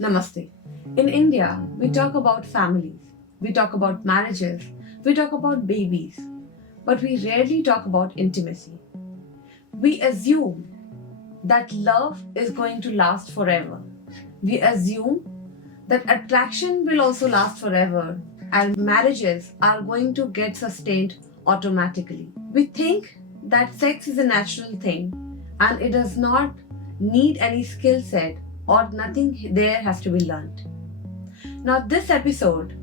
Namaste. In India, we talk about families, we talk about marriages, we talk about babies, but we rarely talk about intimacy. We assume that love is going to last forever. We assume that attraction will also last forever and marriages are going to get sustained automatically. We think that sex is a natural thing and it does not need any skill set or nothing there has to be learned. Now, this episode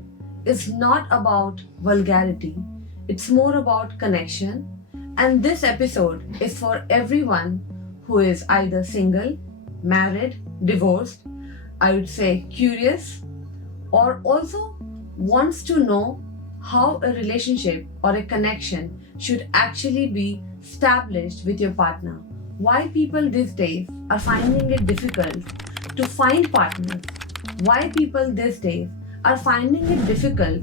is not about vulgarity, it's more about connection. And this episode is for everyone who is either single, married, divorced, I would say curious, or also wants to know how a relationship or a connection should actually be established with your partner. Why people these days are finding it difficult to find partners. Why people these days are finding it difficult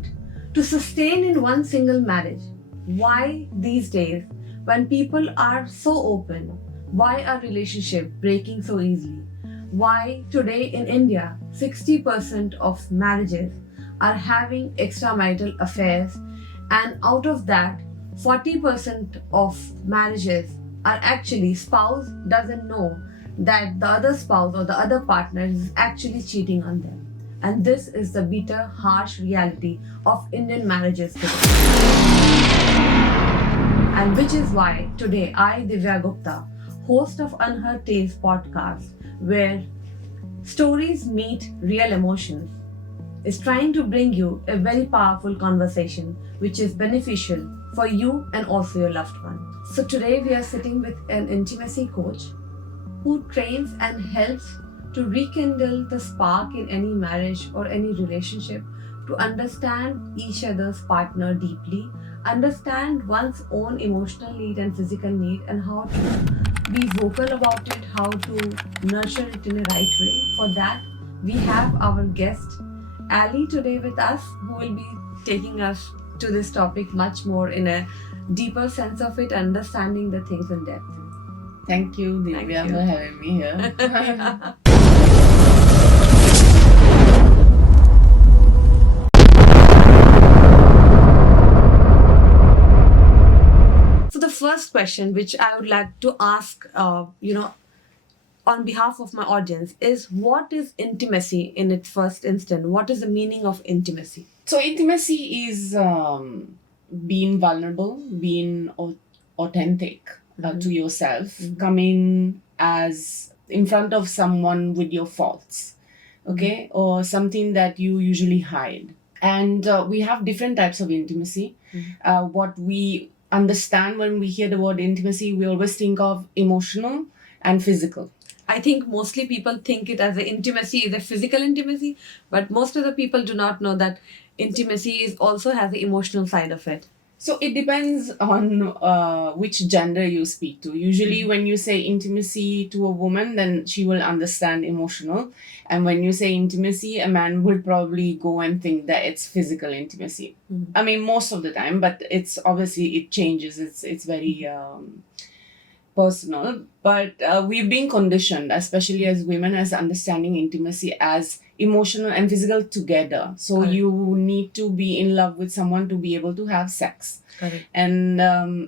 to sustain in one single marriage. Why these days, when people are so open, why are relationships breaking so easily? Why today in India, 60% of marriages are having extramarital affairs, and out of that, 40% of marriages are actually spouse doesn't know that the other spouse or the other partner is actually cheating on them. And this is the bitter, harsh reality of Indian marriages today. And which is why today I, Divya Gupta, host of Unheard Tales Podcast, where stories meet real emotions, is trying to bring you a very powerful conversation which is beneficial for you and also your loved one. So today we are sitting with an intimacy coach who trains and helps to rekindle the spark in any marriage or any relationship, to understand each other's partner deeply, understand one's own emotional need and physical need, and how to be vocal about it, how to nurture it in a right way. For that, we have our guest Ali today with us, who will be taking us to this topic much more in a deeper sense of it, understanding the things in depth. Thank you, Divya, for having me here. So the first question which I would like to ask, on behalf of my audience is, what is intimacy in its first instant? What is the meaning of intimacy? So, intimacy is being vulnerable, being authentic to yourself, coming as in front of someone with your faults, okay, or something that you usually hide. And we have different types of intimacy. What we understand when we hear the word intimacy, we always think of emotional and physical. I think mostly people think it as a intimacy is a physical intimacy, but most of the people do not know that intimacy is also has the emotional side of it. So it depends on which gender you speak to. Usually when you say intimacy to a woman, then she will understand emotional. And when you say intimacy, a man will probably go and think that it's physical intimacy. I mean, most of the time, but it's obviously, it changes. It's very personal. But we've been conditioned, especially as women, as understanding intimacy as emotional and physical together. So Correct. You need to be in love with someone to be able to have sex. Correct. And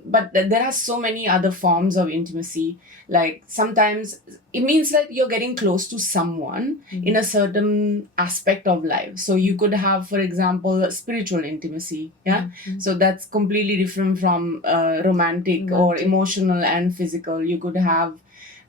but there are so many other forms of intimacy. Like sometimes it means that you're getting close to someone in a certain aspect of life. So you could have, for example, spiritual intimacy. Yeah. So that's completely different from romantic or emotional and physical. You could have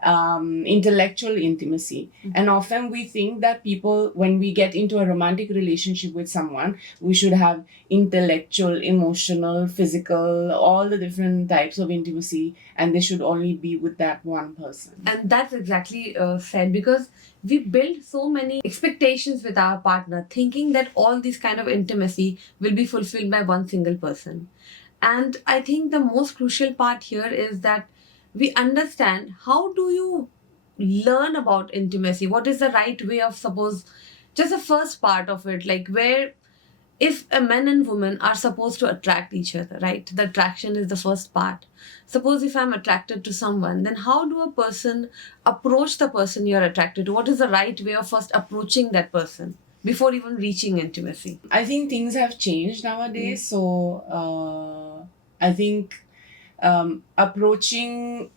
intellectual intimacy. And often we think that people, when we get into a romantic relationship with someone, we should have intellectual, emotional, physical, all the different types of intimacy, and they should only be with that one person. And that's exactly said, because we build so many expectations with our partner, thinking that all this kind of intimacy will be fulfilled by one single person. And I think the most crucial part here is that we understand, how do you learn about intimacy? What is the right way of, suppose, just the first part of it, like where if a man and woman are supposed to attract each other, right? The attraction is the first part. Suppose if I'm attracted to someone, then how do a person approach the person you're attracted to? What is the right way of first approaching that person before even reaching intimacy? I think things have changed nowadays. So I think approaching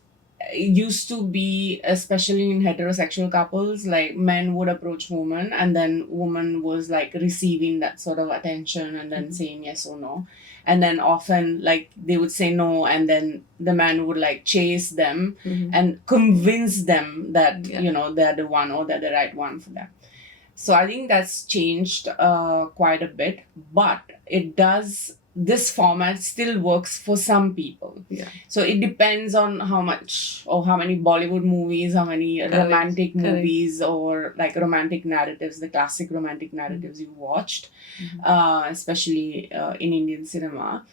used to be, especially in heterosexual couples, like men would approach women and then woman was like receiving that sort of attention and then saying yes or no, and then often like they would say no and then the man would like chase them and convince them that they're the one or they're the right one for them. So I think that's changed quite a bit, but this format still works for some people. Yeah. So it depends on how much or how many Bollywood movies, how many romantic movies or like romantic narratives, the classic romantic narratives you watched, especially in Indian cinema.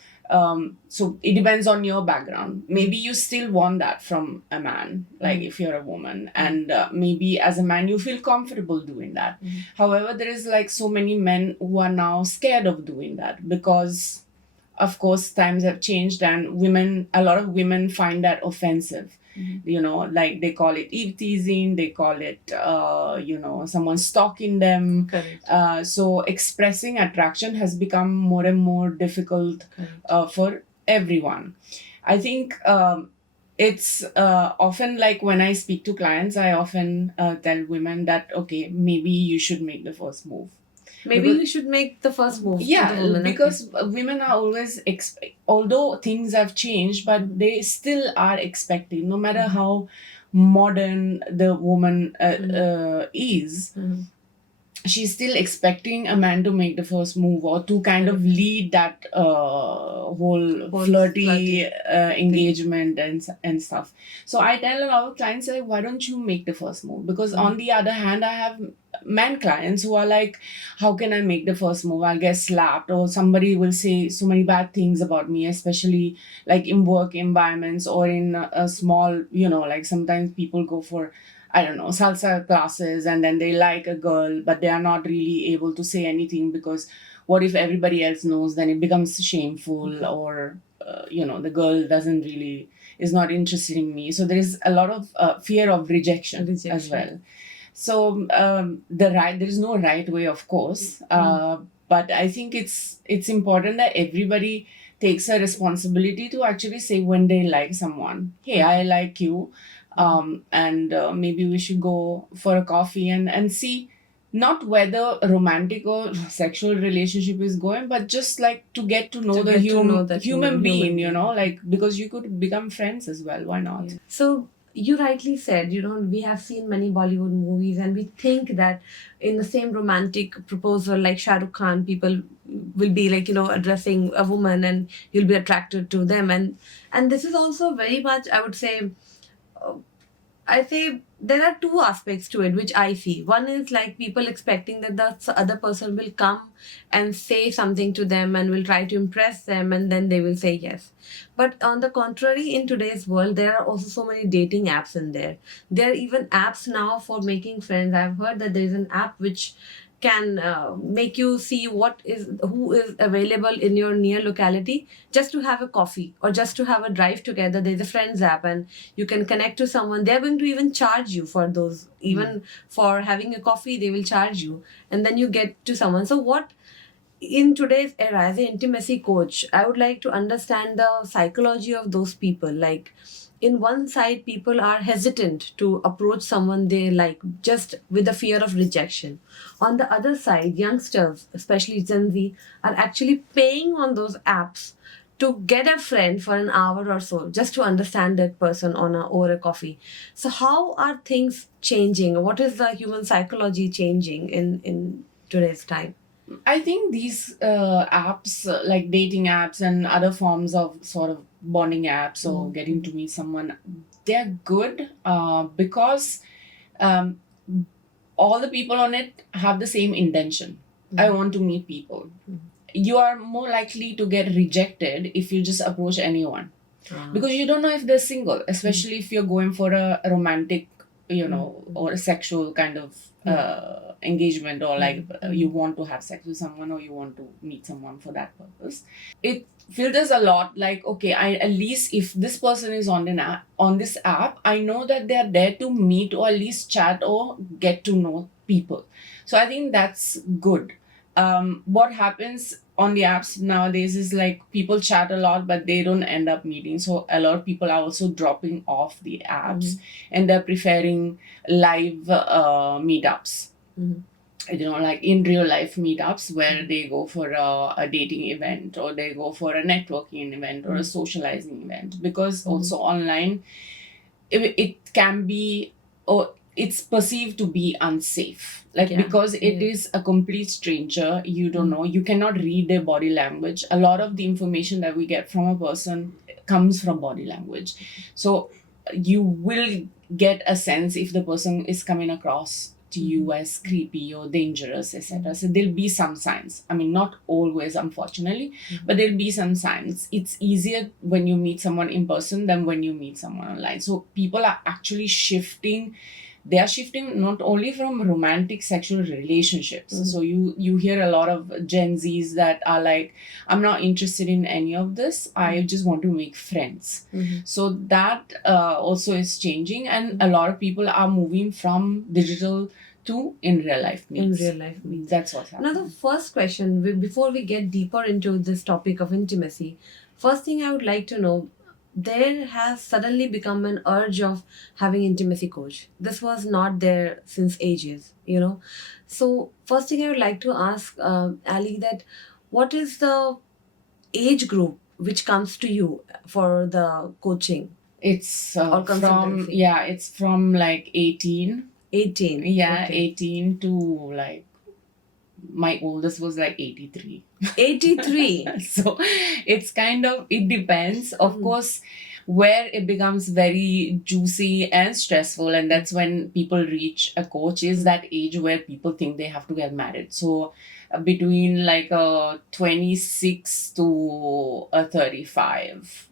So it depends on your background. Maybe you still want that from a man, like if you're a woman, and maybe as a man you feel comfortable doing that. However, there is like so many men who are now scared of doing that because of course times have changed and a lot of women find that offensive. Like they call it eve teasing, they call it someone stalking them. So expressing attraction has become more and more difficult for everyone. I think it's often like when I speak to clients, I often tell women that okay, maybe you should make the first move. Maybe we should make the first move. Yeah, to the woman. because women are always, although things have changed, but they still are expecting, no matter how modern the woman is, she's still expecting a man to make the first move or to kind of lead that whole flirty engagement and stuff. So I tell a lot of clients, like, why don't you make the first move? Because on the other hand, I have men clients who are like, how can I make the first move? I'll get slapped or somebody will say so many bad things about me, especially like in work environments or in a small, like sometimes people go for, I don't know, salsa classes and then they like a girl, but they are not really able to say anything because what if everybody else knows? Then it becomes shameful or, the girl is not interested in me. So there is a lot of fear of rejection as well. So there is no right way, of course, but I think it's important that everybody takes a responsibility to actually say when they like someone, hey, I like you. And maybe we should go for a coffee and see not whether a romantic or sexual relationship is going, but just like to get to know the human being, like because you could become friends as well. Why not? Yeah. So you rightly said, we have seen many Bollywood movies and we think that in the same romantic proposal like Shah Rukh Khan, people will be like, addressing a woman and you'll be attracted to them. And this is also very much, I would say, I say there are two aspects to it which I see. One is like people expecting that the other person will come and say something to them and will try to impress them and then they will say yes. But on the contrary, in today's world, there are also so many dating apps in there. There are even apps now for making friends. I've heard that there is an app which can make you see who is available in your near locality just to have a coffee or just to have a drive together. There's a friends app and you can connect to someone. They're going to even charge you for those. Even for having a coffee, they will charge you. And then you get to someone. So what in today's era, as an intimacy coach, I would like to understand the psychology of those people. Like, in one side, people are hesitant to approach someone they like just with the fear of rejection. On the other side, youngsters, especially Gen Z, are actually paying on those apps to get a friend for an hour or so just to understand that person over a coffee. So how are things changing? What is the human psychology changing in today's time? I think these apps, like dating apps and other forms of sort of bonding apps or getting to meet someone, they're good because all the people on it have the same intention. I want to meet people. You are more likely to get rejected if you just approach anyone because you don't know if they're single, especially if you're going for a romantic or a sexual kind of engagement, or like you want to have sex with someone, or you want to meet someone for that purpose. It filters a lot, like, okay, I at least if this person is on this app, I know that they are there to meet or at least chat or get to know people. So I think that's good. What happens on the apps nowadays is like people chat a lot, but they don't end up meeting. So a lot of people are also dropping off the apps, and they're preferring live meetups. Like in real life meetups where they go for a dating event, or they go for a networking event, or a socializing event, because also online it can be, or it's perceived to be unsafe, like because it is a complete stranger. You don't know, you cannot read their body language. A lot of the information that we get from a person comes from body language, so you will get a sense if the person is coming across to you as creepy or dangerous, etc. So there'll be some signs. I mean, not always, unfortunately, but there'll be some signs. It's easier when you meet someone in person than when you meet someone online. So people are actually shifting. They are shifting not only from romantic sexual relationships. So you hear a lot of Gen Zs that are like, I'm not interested in any of this. I just want to make friends. So that also is changing, and a lot of people are moving from digital to in real life meets. In real life meets. That's what's happening. Now, the first question, before we get deeper into this topic of intimacy, first thing I would like to know, there has suddenly become an urge of having intimacy coach. This was not there since ages, So first thing I would like to ask Ali, that what is the age group which comes to you for the coaching? It's Or consultancy? it's from like 18. 18. Yeah, Okay. 18 to like, my oldest was like 83. 83. So it's kind of, it depends. Of course, where it becomes very juicy and stressful, and that's when people reach a coach, is that age where people think they have to get married. So between like 26 to 35,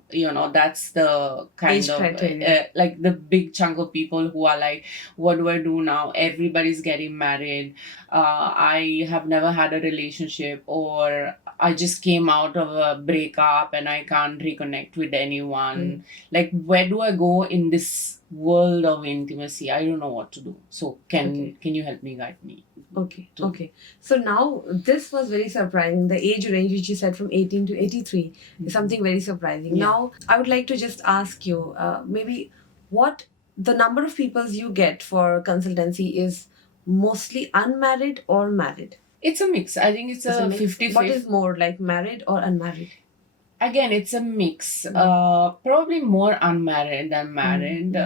that's the kind Age of criteria. like the big chunk of people who are like, what do I do now? Everybody's getting married. I have never had a relationship, or I just came out of a breakup and I can't reconnect with anyone. Like, where do I go in this world of intimacy? I don't know what to do. So can you help me, guide me? Okay. So now this was very surprising. The age range which you said from 18 to 83 is something very surprising. Yeah. Now, I would like to just ask you, maybe what the number of people you get for consultancy is mostly unmarried or married? It's a mix. I think it's a mix. 50-50. What is more, like married or unmarried? Again, it's a mix. Probably more unmarried than married,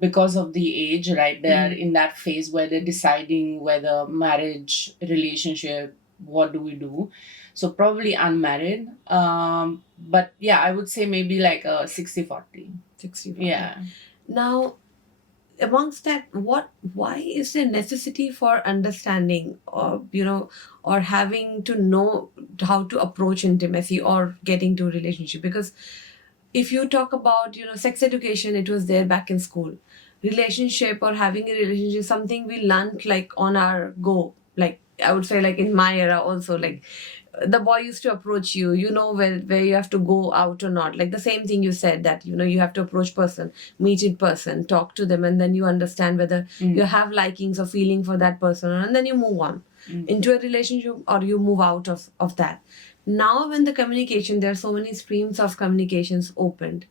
because of the age, right? They're in that phase where they're deciding whether marriage, relationship, what do we do? So probably unmarried. But yeah, I would say maybe like a 60-40. 60. Yeah. Now, amongst that, why is there necessity for understanding, or having to know how to approach intimacy or getting to a relationship? Because if you talk about, sex education, it was there back in school. Relationship or having a relationship, something we learned like on our go. Like, I would say, like in my era also, like the boy used to approach you, where you have to go out or not. Like the same thing you said, that, you have to approach person, meet in person, talk to them, and then you understand whether you have likings or feeling for that person, and then you move on into a relationship, or you move out of that. Now, when the communication, there are so many streams of communications opened.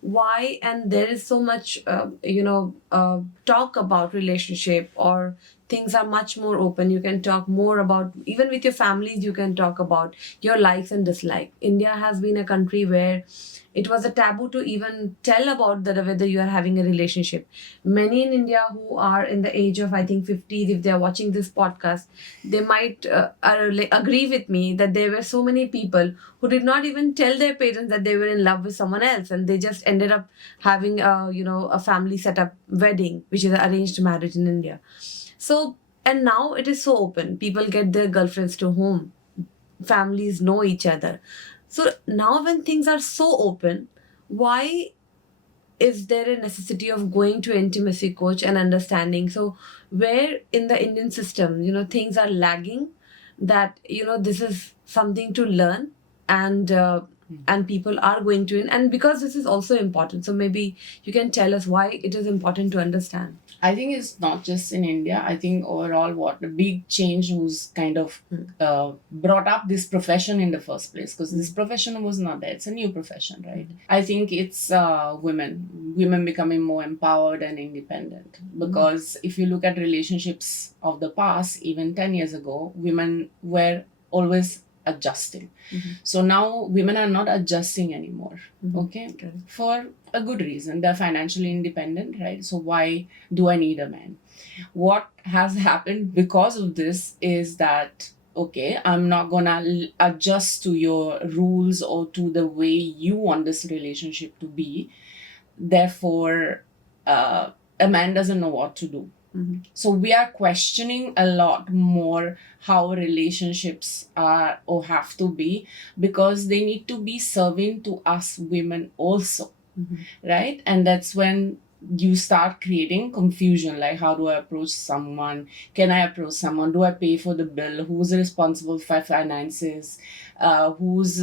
Why? And there is so much, talk about relationship, or things are much more open. You can talk more about, even with your families, you can talk about your likes and dislikes. India has been a country where it was a taboo to even tell about whether you are having a relationship. Many in India who are in the age of, I think, 50s, if they are watching this podcast, they might agree with me that there were so many people who did not even tell their parents that they were in love with someone else, and they just ended up having a family setup wedding, which is an arranged marriage in India. So, and now it is so open. People get their girlfriends to home. Families know each other. So now when things are so open, why is there a necessity of going to intimacy coach and understanding? So where in the Indian system, things are lagging, that this is something to learn, and people are going to, and because this is also important, so maybe you can tell us why it is important to understand. I think it's not just in India. I think overall, what the big change was kind of brought up this profession in the first place, because this profession was not there. It's a new profession, right? I think it's women becoming more empowered and independent. Because if you look at relationships of the past, even 10 years ago, women were always adjusting. So now women are not adjusting anymore. Okay? For a good reason. They're financially independent, right? So why do I need a man? What has happened because of this is that, okay, I'm not gonna adjust to your rules or to the way you want this relationship to be. Therefore, a man doesn't know what to do. So we are questioning a lot more how relationships are or have to be, because they need to be serving to us women also, right? And that's when you start creating confusion, like how do I approach someone? Can I approach someone? Do I pay for the bill? Who's responsible for finances? Whose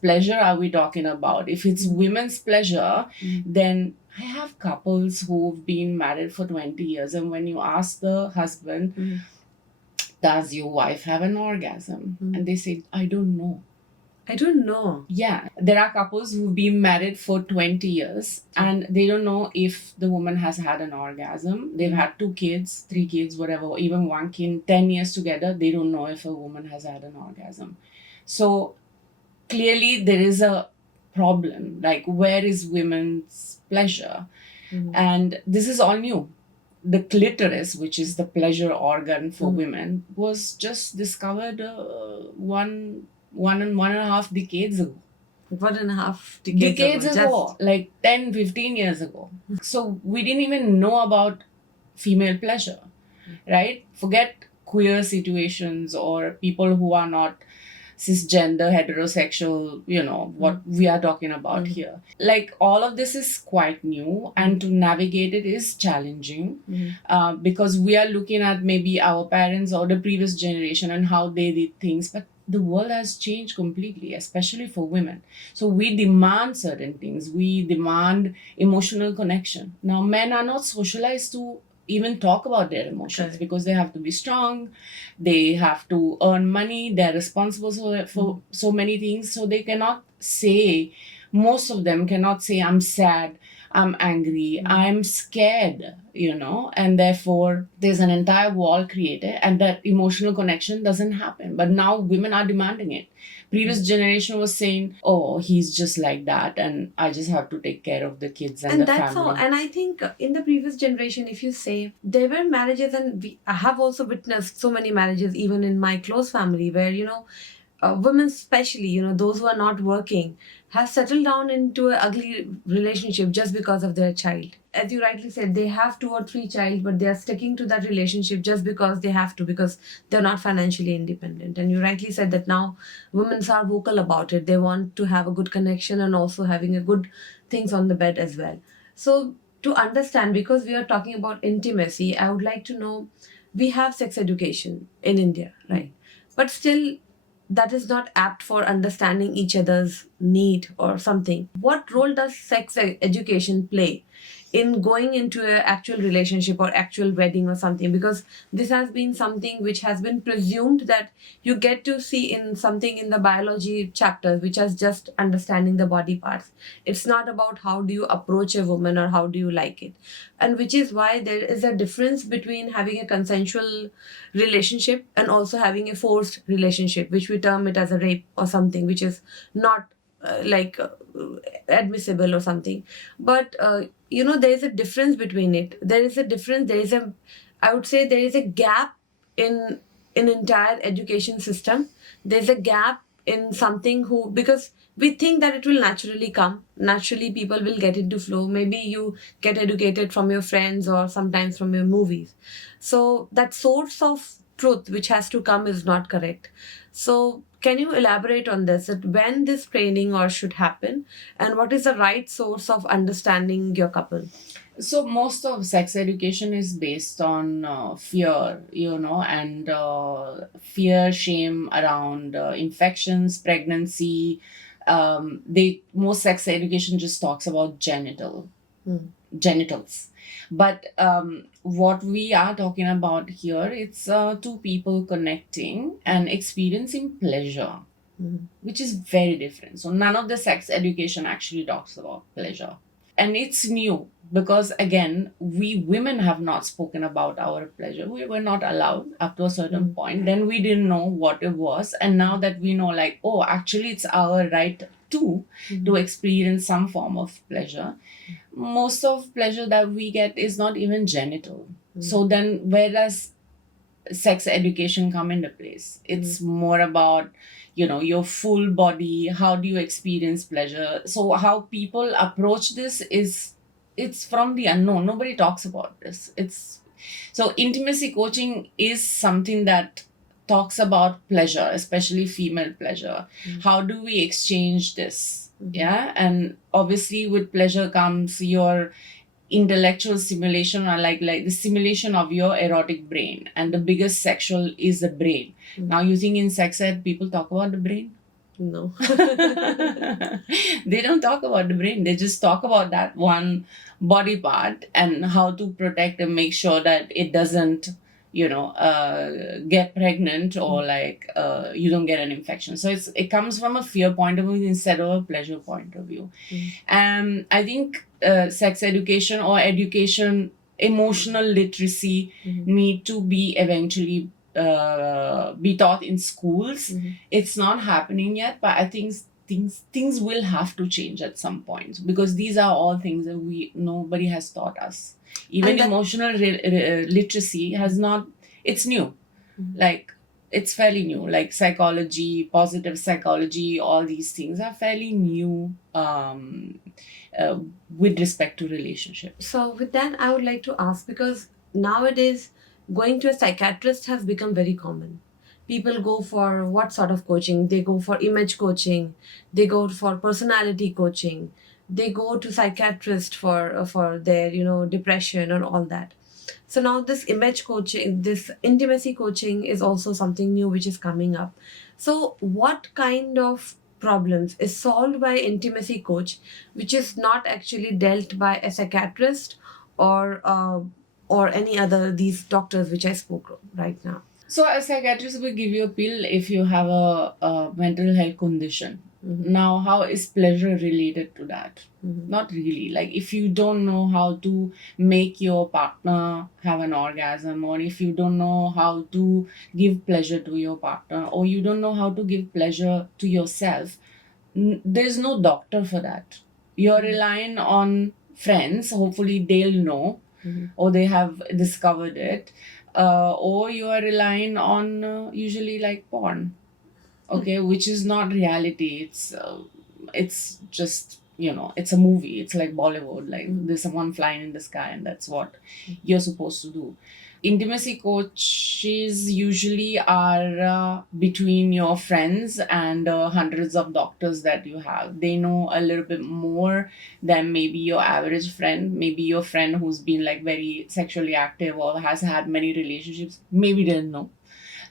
pleasure are we talking about? If it's women's pleasure, then I have couples who've been married for 20 years, and when you ask the husband, does your wife have an orgasm? And they say, I don't know. I don't know. Yeah, there are couples who've been married for 20 years and they don't know if the woman has had an orgasm. They've had 2 kids, 3 kids, whatever, even 1 kid, 10 years together, they don't know if a woman has had an orgasm. So clearly there is a problem, like where is women's pleasure? And this is all new. The clitoris, which is the pleasure organ for women, was just discovered 1.5 decades ago. 1.5 decades ago, like 10, 15 years ago. So we didn't even know about female pleasure, right? Forget queer situations or people who are not cisgender, heterosexual, what we are talking about here. Like all of this is quite new, and to navigate it is challenging because we are looking at maybe our parents or the previous generation and how they did things, but the world has changed completely, especially for women. So we demand certain things. We demand emotional connection. Now, men are not socialized to even talk about their emotions because they have to be strong, they have to earn money, they're responsible for so many things. So they cannot say, most of them cannot say, I'm sad, I'm angry, I'm scared, and therefore there's an entire wall created and that emotional connection doesn't happen. But now women are demanding it. Previous generation was saying, oh, he's just like that and I just have to take care of the kids and the that's family. all. And I think in the previous generation, if you say, there were marriages, and I have also witnessed so many marriages even in my close family where women especially, those who are not working, have settled down into an ugly relationship just because of their child. As you rightly said, they have 2 or 3 child, but they are sticking to that relationship just because they have to, because they're not financially independent. And you rightly said that now women are vocal about it. They want to have a good connection and also having a good things on the bed as well. So to understand, because we are talking about intimacy, I would like to know, we have sex education in India, right? But still, that is not apt for understanding each other's need or something. What role does sex education play in going into an actual relationship or actual wedding or something? Because this has been something which has been presumed that you get to see in something in the biology chapters, which is just understanding the body parts. It's not about how do you approach a woman or how do you like it. And which is why there is a difference between having a consensual relationship and also having a forced relationship, which we term it as a rape or something, which is not admissible or something. But there is a difference between it. There is a difference. I would say there is a gap in entire education system. There's a gap in something because we think that it will naturally come. Naturally, people will get into flow. Maybe you get educated from your friends or sometimes from your movies. So that source of truth which has to come is not correct. So Can you elaborate on this? That when this training or should happen, and what is the right source of understanding your couple? So most of sex education is based on fear, and fear, shame around infections, pregnancy. Most sex education just talks about genitals. But what we are talking about here, it's two people connecting and experiencing pleasure, which is very different. So none of the sex education actually talks about pleasure. And it's new because, again, we women have not spoken about our pleasure. We were not allowed up to a certain point. Then we didn't know what it was. And now that we know, like, oh, actually, it's our right to experience some form of pleasure. Most of pleasure that we get is not even genital. So then where does sex education come into place? It's more about your full body. How do you experience pleasure? So how people approach this it's from the unknown. Nobody talks about this. So intimacy coaching is something that talks about pleasure, especially female pleasure. How do we exchange this? Yeah. And obviously with pleasure comes your intellectual stimulation, or like the stimulation of your erotic brain, and the biggest sexual is the brain. Now you think in sex ed people talk about the brain? No. They don't talk about the brain. They just talk about that one body part and how to protect and make sure that it doesn't get pregnant, or you don't get an infection. So it comes from a fear point of view instead of a pleasure point of view. I think sex education or education, emotional literacy need to be eventually be taught in schools. It's not happening yet, but I think things will have to change at some point, because these are all things that nobody has taught us. Even emotional literacy has not. It's new. Like, it's fairly new. Like psychology, positive psychology, all these things are fairly new with respect to relationships. So with that, I would like to ask, because nowadays going to a psychiatrist has become very common. People go for what sort of coaching? They go for image coaching. They go for personality coaching. They go to psychiatrist for their depression and all that. So now this image coaching, this intimacy coaching is also something new which is coming up. So what kind of problems is solved by intimacy coach, which is not actually dealt by a psychiatrist or any other these doctors which I spoke right now? So a psychiatrist will give you a pill if you have a mental health condition. Now, how is pleasure related to that? Not really. Like, if you don't know how to make your partner have an orgasm, or if you don't know how to give pleasure to your partner, or you don't know how to give pleasure to yourself, there's no doctor for that. You're relying on friends. Hopefully they'll know, or they have discovered it, or you are relying on usually like porn, okay, which is not reality. It's just it's a movie. It's like Bollywood. Like, there's someone flying in the sky, and that's what you're supposed to do. Intimacy coaches usually are between your friends and hundreds of doctors that you have. They know a little bit more than maybe your average friend. Maybe your friend who's been like very sexually active or has had many relationships, maybe they'll know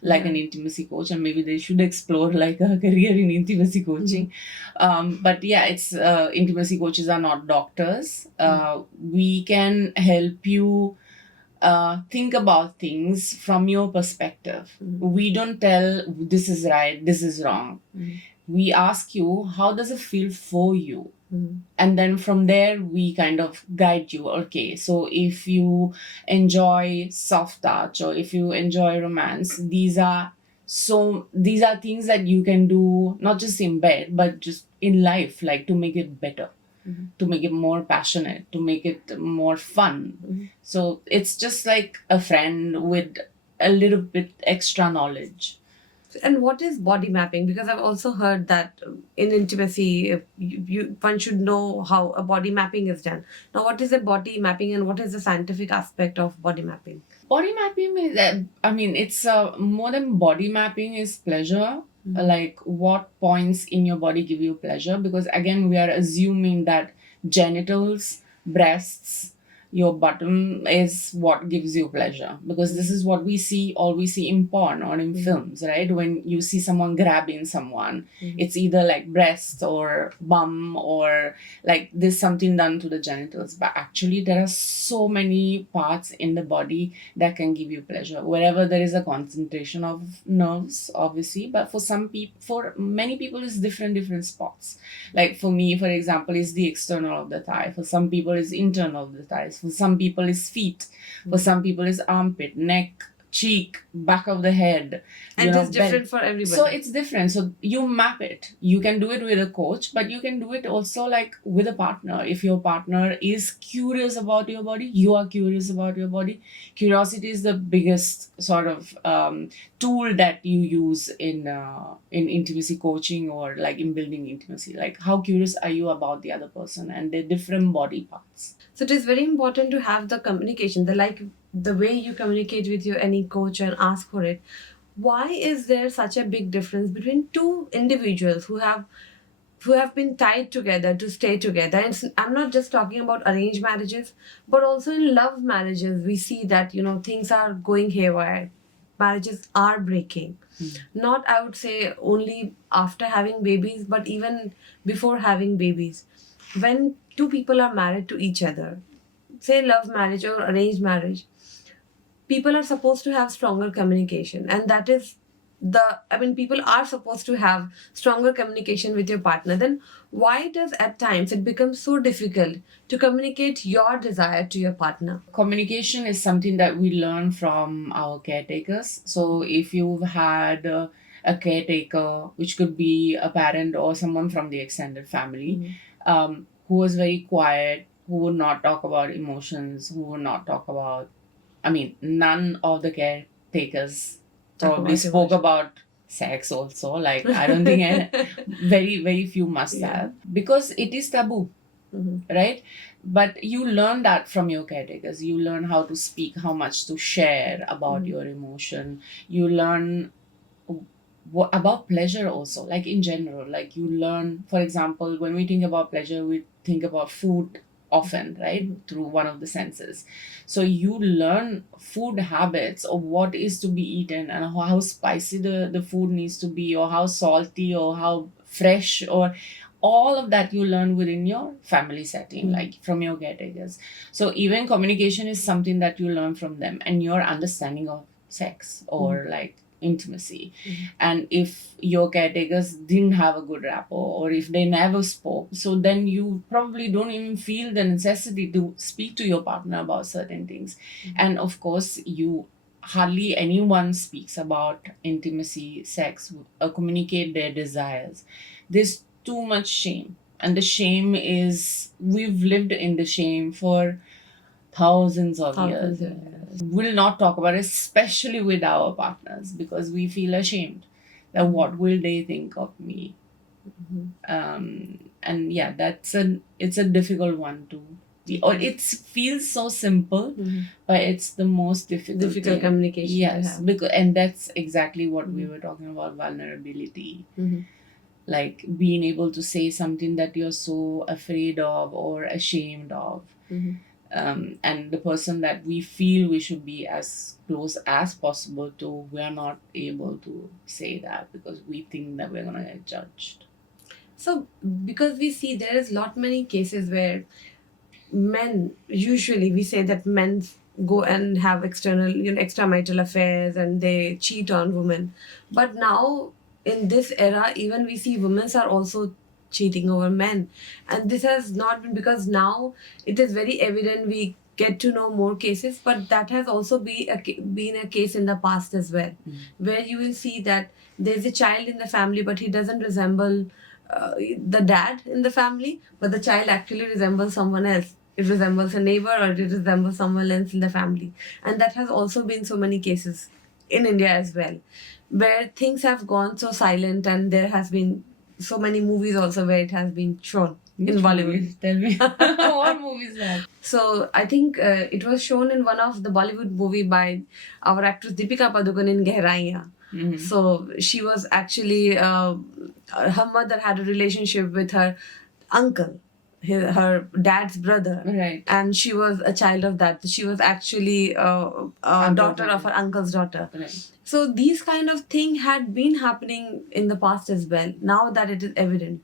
like an intimacy coach, and maybe they should explore like a career in intimacy coaching. But yeah, it's intimacy coaches are not doctors. We can help you think about things from your perspective. We don't tell this is right, this is wrong. We ask you, how does it feel for you? And then from there we kind of guide you. Okay, so if you enjoy soft touch, or if you enjoy romance, these are things that you can do, not just in bed but just in life, like to make it better, to make it more passionate, to make it more fun. So it's just like a friend with a little bit extra knowledge. And what is body mapping? Because I've also heard that in intimacy, one should know how a body mapping is done. Now, what is a body mapping, and what is the scientific aspect of body mapping? Body mapping is, it's more than body mapping is pleasure. like what points in your body give you pleasure, because again we are assuming that genitals, breasts, your bottom is what gives you pleasure, because this is what we see, all we see in porn or in films, right? When you see someone grabbing someone, it's either like breasts or bum, or like there's something done to the genitals, but actually there are so many parts in the body that can give you pleasure wherever there is a concentration of nerves, obviously. But for many people it's different spots. Like for me, for example, is the external of the thigh. For some people is internal of the thighs. For some people is feet. For some people is armpit, neck, cheek, back of the head. And it is different for everybody. So it's different. So you map it. You can do it with a coach, but you can do it also like with a partner. If your partner is curious about your body, you are curious about your body. Curiosity is the biggest sort of tool that you use in intimacy coaching, or like in building intimacy. Like how curious are you about the other person and their different body parts. So it is very important to have the communication, the way you communicate with your any coach and ask for it. Why is there such a big difference between two individuals who have been tied together to stay together? And I'm not just talking about arranged marriages, but also in love marriages, we see that things are going haywire. Marriages are breaking. Not, I would say, only after having babies, but even before having babies. When two people are married to each other, say love marriage or arranged marriage, people are supposed to have stronger communication. And that is people are supposed to have stronger communication with your partner. Then why does at times it become so difficult to communicate your desire to your partner? Communication is something that we learn from our caretakers. So if you've had a caretaker, which could be a parent or someone from the extended family, who was very quiet, who would not talk about emotions, who would not talk about, none of the caretakers probably spoke about sex also. Like, I don't think very, very few must have, because it is taboo, right? But you learn that from your caretakers. You learn how to speak, how much to share about your emotion. You learn about pleasure also, like in general. Like you learn, for example, when we think about pleasure, we think about food often, right? Through one of the senses. So you learn food habits of what is to be eaten, and how spicy the food needs to be, or how salty, or how fresh, or all of that you learn within your family setting, like from your caretakers. So even communication is something that you learn from them, and your understanding of sex or like intimacy. And if your caretakers didn't have a good rapport, or if they never spoke, so then you probably don't even feel the necessity to speak to your partner about certain things. And of course, hardly anyone speaks about intimacy, sex, or communicate their desires. There's too much shame, and the shame is, we've lived in the shame for thousands of years. We'll not talk about it, especially with our partners, because we feel ashamed that what will they think of me. And yeah, it's a difficult one to be, or it feels so simple, but it's the most difficult communication. Yes, and that's exactly what we were talking about, vulnerability. Like being able to say something that you're so afraid of or ashamed of. And the person that we feel we should be as close as possible to, we are not able to say that because we think that we're going to get judged. So because we see there is lot many cases where men, usually we say that men go and have extramarital affairs and they cheat on women. But now in this era, even we see women are also cheating over men. And this has not been, because now it is very evident, we get to know more cases, but that has also been a case in the past as well, where you will see that there's a child in the family, but he doesn't resemble the dad in the family, but the child actually resembles someone else. It resembles a neighbor, or it resembles someone else in the family. And that has also been so many cases in India as well, where things have gone so silent, and there has been so many movies also where it has been shown in Bollywood. Tell me, what movie is that? So I think it was shown in one of the Bollywood movie by our actress Deepika Padukone in Gehraiyan. Mhm. So she was actually, her mother had a relationship with her uncle, her dad's brother. Right. And she was a child of that. She was actually a daughter of her uncle's daughter. Right. So these kind of thing had been happening in the past as well. Now that it is evident,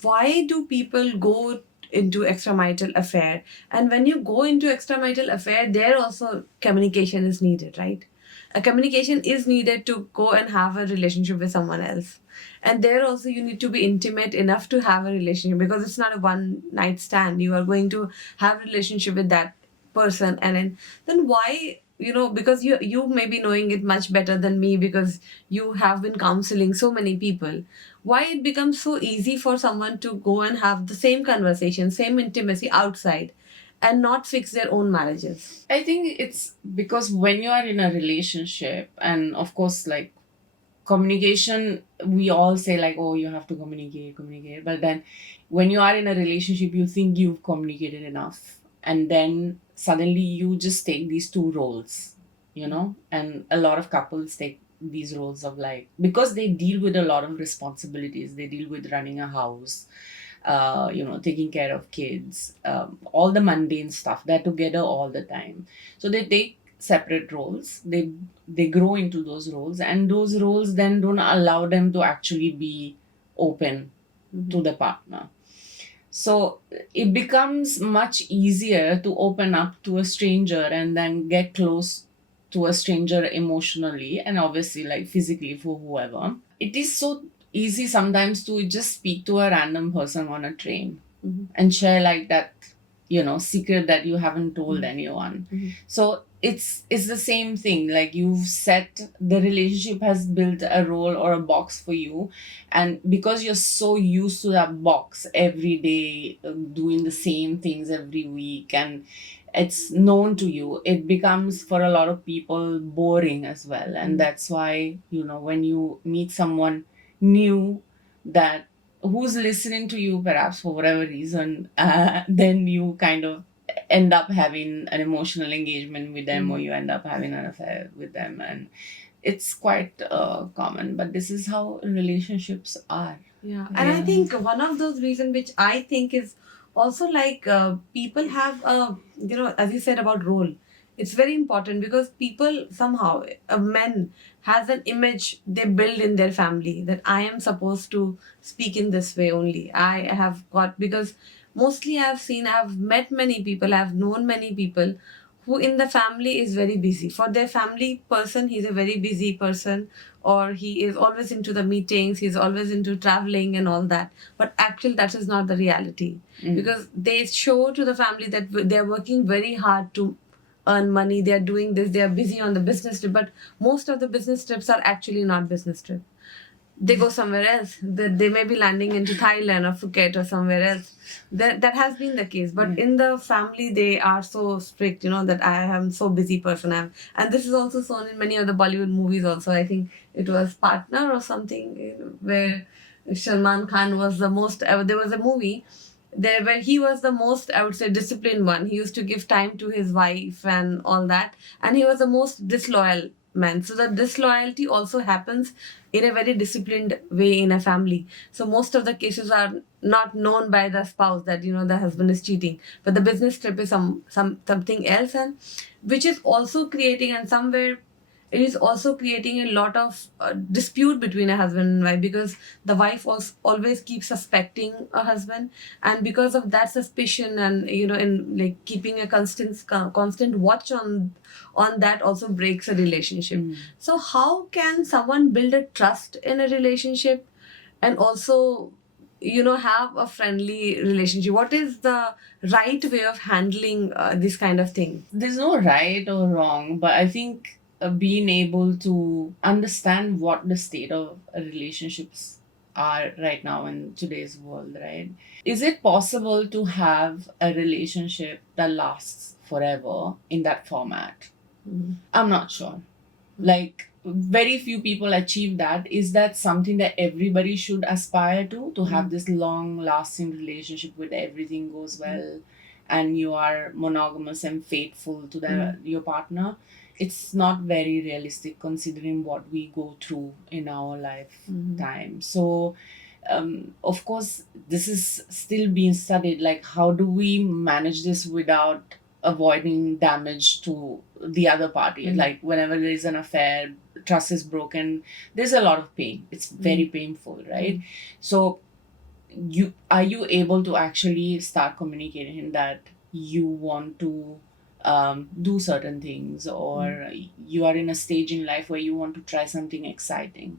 why do people go into extramarital affair? And when you go into extramarital affair, there also communication is needed, right? A communication is needed to go and have a relationship with someone else. And there also you need to be intimate enough to have a relationship, because it's not a one night stand. You are going to have a relationship with that person, and then why, because you may be knowing it much better than me, because you have been counseling so many people, why it becomes so easy for someone to go and have the same conversation, same intimacy outside, and not fix their own marriages? I think it's because when you are in a relationship, and of course, like communication, we all say like, oh, you have to communicate. But then when you are in a relationship, you think you've communicated enough. And then suddenly you just take these two roles, and a lot of couples take these roles of like, because they deal with a lot of responsibilities, they deal with running a house, taking care of kids, all the mundane stuff. They're together all the time. So they take separate roles. They grow into those roles, and those roles then don't allow them to actually be open to the partner. So it becomes much easier to open up to a stranger and then get close to a stranger emotionally and obviously like physically for whoever. It is so easy sometimes to just speak to a random person on a train and share like that, secret that you haven't told anyone. So it's the same thing. Like you've set the relationship has built a role or a box for you, and because you're so used to that box every day, doing the same things every week, and it's known to you, it becomes for a lot of people boring as well. And that's why, when you meet someone new that who's listening to you perhaps for whatever reason, then you kind of end up having an emotional engagement with them, or you end up having an affair with them. And it's quite common, but this is how relationships are. Yeah. And I think one of those reasons which I think is also like, people have a, as you said about role, it's very important, because people somehow, men has an image they build in their family, that I am supposed to speak in this way only. I have got, because mostly I've met many people, I've known many people who in the family is very busy. For their family person, he's a very busy person, or he is always into the meetings, he's always into traveling and all that. But actually, that is not the reality, because they show to the family that they're working very hard to earn money, they're doing this, they're busy on the business trip, but most of the business trips are actually not business trips. They go somewhere else. They may be landing into Thailand or Phuket or somewhere else. That has been the case. But in the family, they are so strict, that I am so busy person. And this is also shown in many of the Bollywood movies also. I think it was Partner or something, where Salman Khan was the most, there was a movie there where he was the most, I would say, disciplined one. He used to give time to his wife and all that. And he was the most disloyal man. So the disloyalty also happens in a very disciplined way in a family. So most of the cases are not known by the spouse that, the husband is cheating. But the business trip is something else, and which is also creating, and somewhere it is also creating a lot of dispute between a husband and wife, because the wife always keeps suspecting a husband, and because of that suspicion, and in like keeping a constant watch on that also breaks a relationship. So how can someone build a trust in a relationship, and also have a friendly relationship? What is the right way of handling this kind of thing? There's no right or wrong, but I think being able to understand what the state of relationships are right now in today's world, right? Is it possible to have a relationship that lasts forever in that format? I'm not sure. Like, very few people achieve that. Is that something that everybody should aspire to have this long lasting relationship where everything goes well and you are monogamous and faithful to your partner? it's not very realistic considering what we go through in our lifetime. So of course this is still being studied, like how do we manage this without avoiding damage to the other party. Like whenever there is an affair, trust is broken, there's a lot of pain, it's very painful, right? So you able to actually start communicating that you want to do certain things, or you are in a stage in life where you want to try something exciting?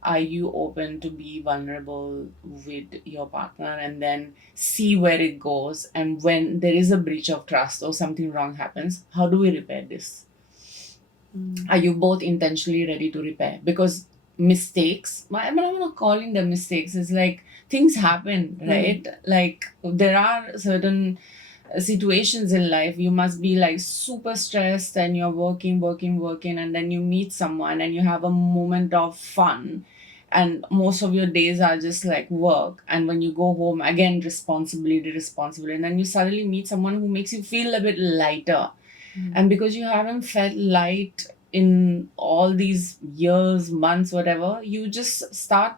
Are you open to be vulnerable with your partner and then see where it goes? And when there is a breach of trust or something wrong happens, how do we repair this? Are you both intentionally ready to repair? Because mistakes, I'm not calling them mistakes, it's like things happen, right? Like there are certain situations in life you must be like super stressed and you're working, and then you meet someone and you have a moment of fun, and most of your days are just like work, and when you go home again responsibility, and then you suddenly meet someone who makes you feel a bit lighter. And because you haven't felt light in all these years, months, whatever, you just start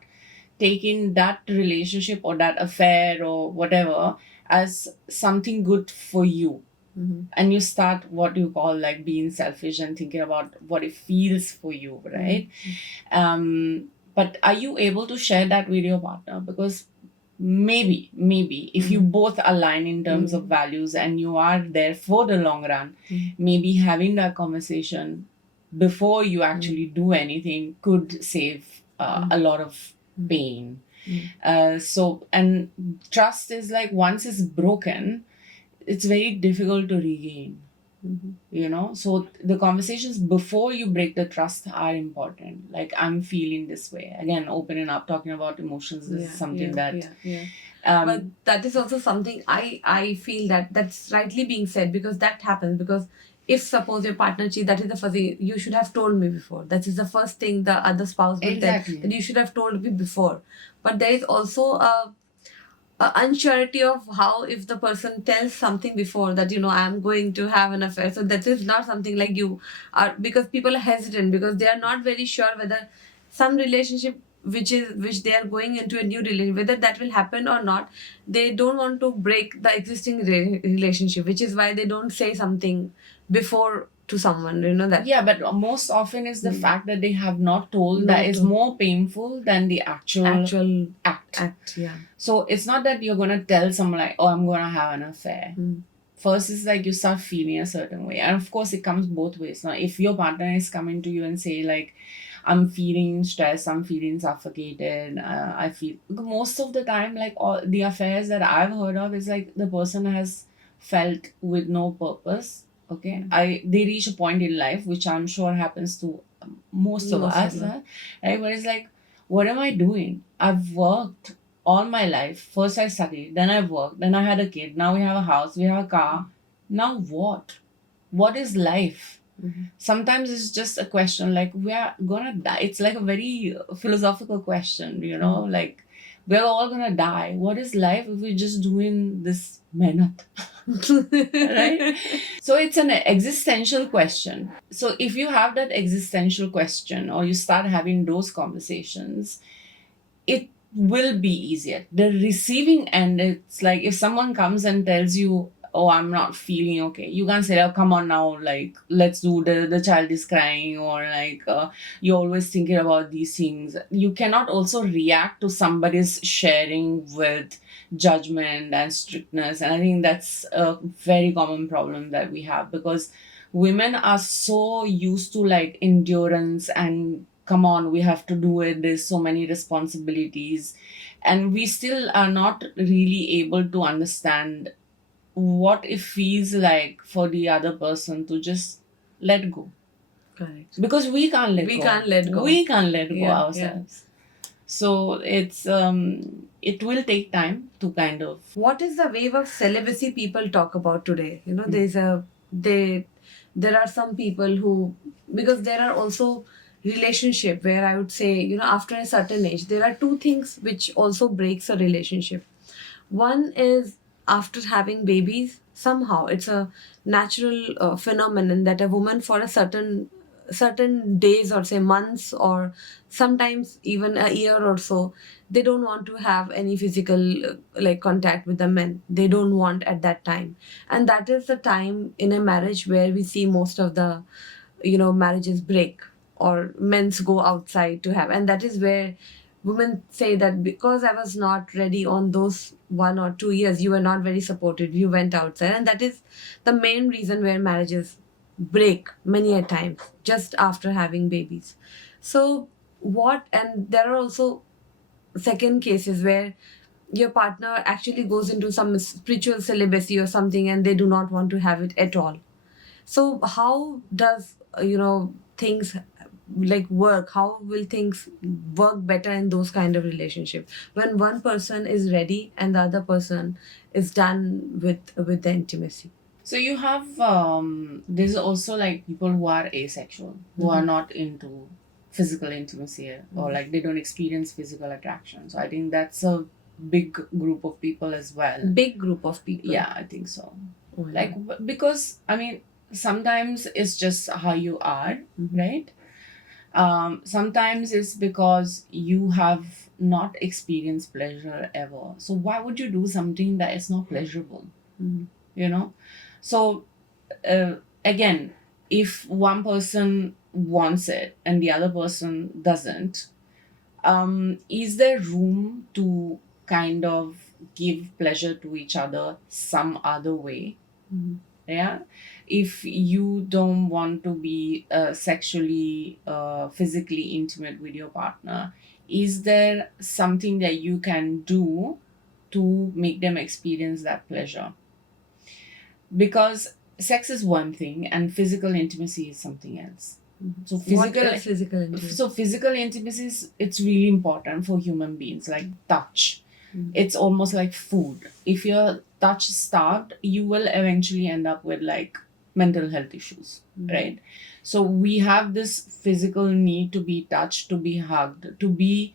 taking that relationship or that affair or whatever as something good for you. And you start what you call like being selfish and thinking about what it feels for you, right? But are you able to share that with your partner? Because maybe if you both align in terms of values and you are there for the long run, maybe having that conversation before you actually do anything could save a lot of pain. So, and trust is like once it's broken, it's very difficult to regain. You know, so the conversations before you break the trust are important. Like, I'm feeling this way. Again, opening up, talking about emotions is something that. But that is also something I feel that that's rightly being said, because that happens. Because if suppose your partner cheats, that is the first thing you should have told me before. That is the first thing the other spouse will tell, that you should have told me before. But there is also a unsurety of how, if the person tells something before that, you know, I'm going to have an affair. So that is not something like you are, because people are hesitant because they are not very sure whether some relationship which they are going into a new relationship, whether that will happen or not. They don't want to break the existing relationship, which is why they don't say something before to someone, you know that. Yeah, but most often is the fact that they have not told that is more painful than the actual act. Yeah. So it's not that you're gonna tell someone like, oh, I'm gonna have an affair. First is like you start feeling a certain way, and of course it comes both ways. Now, if your partner is coming to you and say like, I'm feeling stressed, I'm feeling suffocated, I feel, most of the time, like all the affairs that I've heard of is like the person has felt with no purpose. Okay, they reach a point in life, which I'm sure happens to most of us, right? Where it's like, what am I doing? I've worked all my life. First I studied, then I worked, then I had a kid, now we have a house, we have a car. Now what? What is life? Sometimes it's just a question like, we are gonna die. It's like a very philosophical question, you know, like we're all gonna die. What is life if we're just doing this mehnat? Right? So it's an existential question. So if you have that existential question or you start having those conversations, it will be easier. The receiving end, it's like if someone comes and tells you, oh, I'm not feeling okay, you can't say, oh, come on now, like let's do the child is crying, or like you're always thinking about these things. You cannot also react to somebody's sharing with judgment and strictness. And I think that's a very common problem that we have, because women are so used to like endurance and come on, we have to do it, there's so many responsibilities, and we still are not really able to understand what it feels like for the other person to just let go. Correct. Because we can't let go. We can't let go ourselves. So it's it will take time to kind of. What is the wave of celibacy people talk about today? You know, there are some people who, because there are also relationship where I would say, you know, after a certain age, there are two things which also breaks a relationship. One is after having babies, somehow it's a natural phenomenon that a woman for a certain days or say months or sometimes even a year or so, they don't want to have any physical like contact with the men. They don't want at that time, and that is the time in a marriage where we see most of the marriages break or men's go outside to have, and that is where women say that because I was not ready on those 1 or 2 years, you were not very supportive, you went outside, and that is the main reason where marriages break many a times just after having babies. So what, and there are also second cases where your partner actually goes into some spiritual celibacy or something and they do not want to have it at all. So how does things like work? How will things work better in those kind of relationship when one person is ready and the other person is done with the intimacy? So you have there's also like people who are asexual, who are not into physical intimacy or like they don't experience physical attraction. So I think that's a big group of people as well. Big group of people. Yeah, I think so. Oh, yeah. Like because I mean sometimes it's just how you are, right? Sometimes it's because you have not experienced pleasure ever. So why would you do something that is not pleasurable? You know? So again, if one person wants it and the other person doesn't, is there room to kind of give pleasure to each other some other way? Yeah, if you don't want to be sexually physically intimate with your partner, is there something that you can do to make them experience that pleasure? Because sex is one thing and physical intimacy is something else. So What is physical intimacy? So physical intimacy is, it's really important for human beings, like touch. It's almost like food. If you're touch starved, you will eventually end up with like mental health issues, right? So we have this physical need to be touched, to be hugged, to be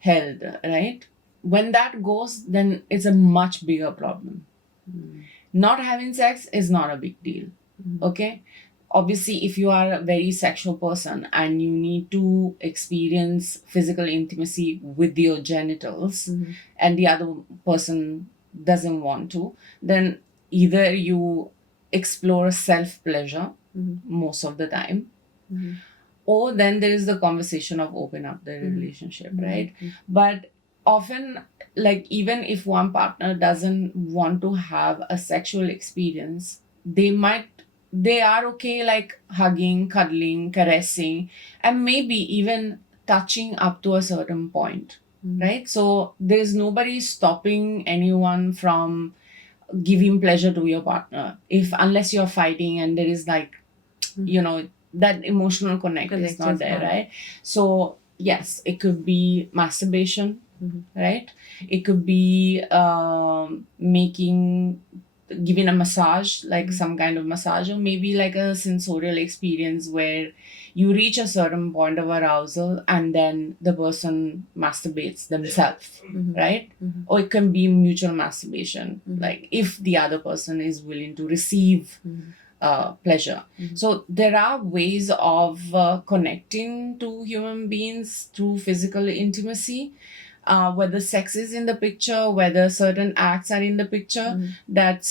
held, right? When that goes, then it's a much bigger problem. Not having sex is not a big deal, okay? Obviously, if you are a very sexual person and you need to experience physical intimacy with your genitals and the other person doesn't want to, then either you explore self-pleasure most of the time, or then there is the conversation of open up the relationship, right? But often, like even if one partner doesn't want to have a sexual experience, they are okay like hugging, cuddling, caressing, and maybe even touching up to a certain point, right? So there's nobody stopping anyone from giving pleasure to your partner, if unless you're fighting and there is like that emotional connect is not there, right? So yes, it could be masturbation, right? It could be giving a massage, like some kind of massage, or maybe like a sensorial experience where you reach a certain point of arousal and then the person masturbates themselves, right? Or it can be mutual masturbation, like if the other person is willing to receive pleasure. So there are ways of connecting to human beings through physical intimacy. Whether sex is in the picture, whether certain acts are in the picture, that's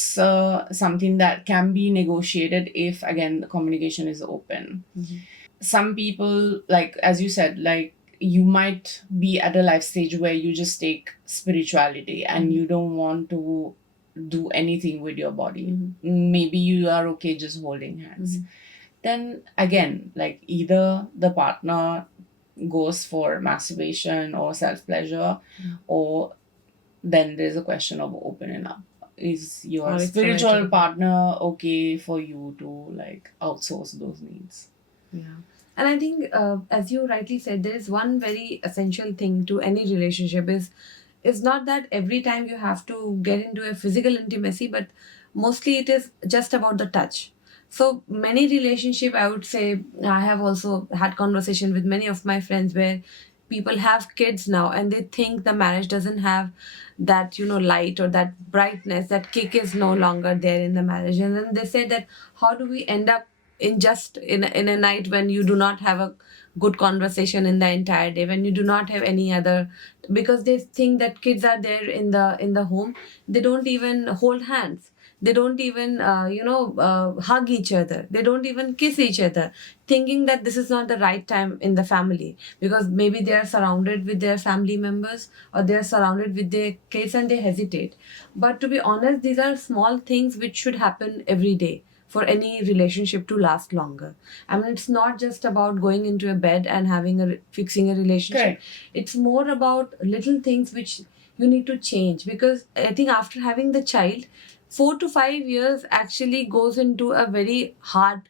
something that can be negotiated if, again, the communication is open. Some people, like, as you said, like, you might be at a life stage where you just take spirituality and you don't want to do anything with your body. Maybe you are okay just holding hands. Then, again, like, either the partner goes for masturbation or self-pleasure, or then there's a question of opening up. Is your spiritual partner okay for you to like outsource those needs? Yeah. And I think as you rightly said, there is one very essential thing to any relationship is not that every time you have to get into a physical intimacy, but mostly it is just about the touch. So many relationship, I would say, I have also had conversation with many of my friends where people have kids now and they think the marriage doesn't have that, light or that brightness, that kick is no longer there in the marriage. And then they say that how do we end up in a night when you do not have a good conversation in the entire day, when you do not have any other, because they think that kids are there in the home, they don't even hold hands, they don't even hug each other, they don't even kiss each other, thinking that this is not the right time in the family, because maybe they are surrounded with their family members or they are surrounded with their kids and they hesitate. But to be honest, these are small things which should happen every day for any relationship to last longer. I mean, it's not just about going into a bed and fixing a relationship. Correct. It's more about little things which you need to change, because I think after having the child, 4 to 5 years actually goes into a very hard,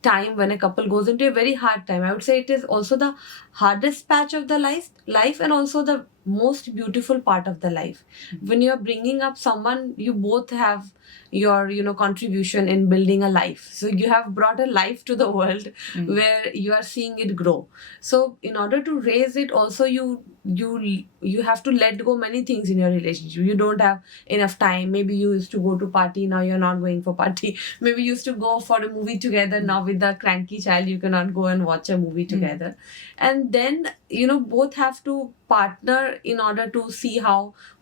time. When a couple goes into a very hard time, I would say it is also the hardest patch of the life, and also the most beautiful part of the life. When you're bringing up someone, you both have your contribution in building a life, so you have brought a life to the world where you are seeing it grow. So in order to raise it also, you have to let go many things in your relationship. You don't have enough time. Maybe you used to go to party, now you're not going for party. Maybe you used to go for a movie together, now with the cranky child you cannot go and watch a movie together. And then both have to partner in order to see